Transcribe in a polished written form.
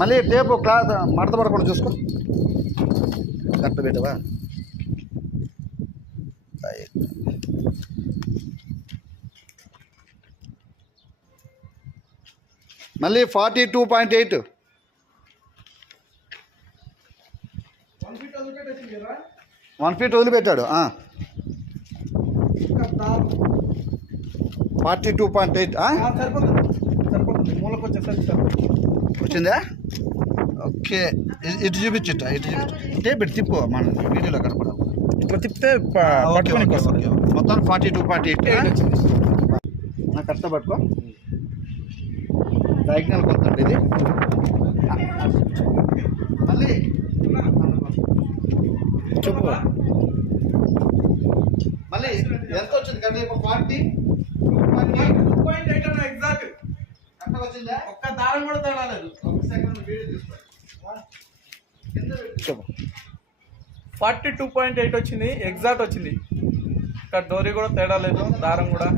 మళ్ళీ tape cloth మడత పడకుండా చూసుకో. కరెక్ట్ పెట్టవా? మళ్ళీ 42.8. 1 ఫీట్ వదిలిపెట్టాడు. 42.8 వచ్చిందా? ఓకే, ఇటు చూపించుట, ఇటు టేప్ ఇటు తిప్పు, మన వీడియోలో కనపడాలి. ఇట్లా తిప్పితే మొత్తం 42.8 నాకు కరెక్ట్ పట్టుకో. డయాగ్నల్ కొంత ఇది. మళ్ళీ చెప్పు. మళ్ళీ ఎంత వచ్చింది కదా? 40 ఎగ్జాక్ట్ కరెక్ట్ వచ్చిందా? ఒక్క దారం కూడా తేడా లేదు. ఒక సెకండ్ వీడియో తీసుకో. చెప్పు. 42.8 వచ్చింది, ఎగ్జాక్ట్ వచ్చింది. ఇక్కడ డోరీ కూడా తేడా లేదు, దారం కూడా.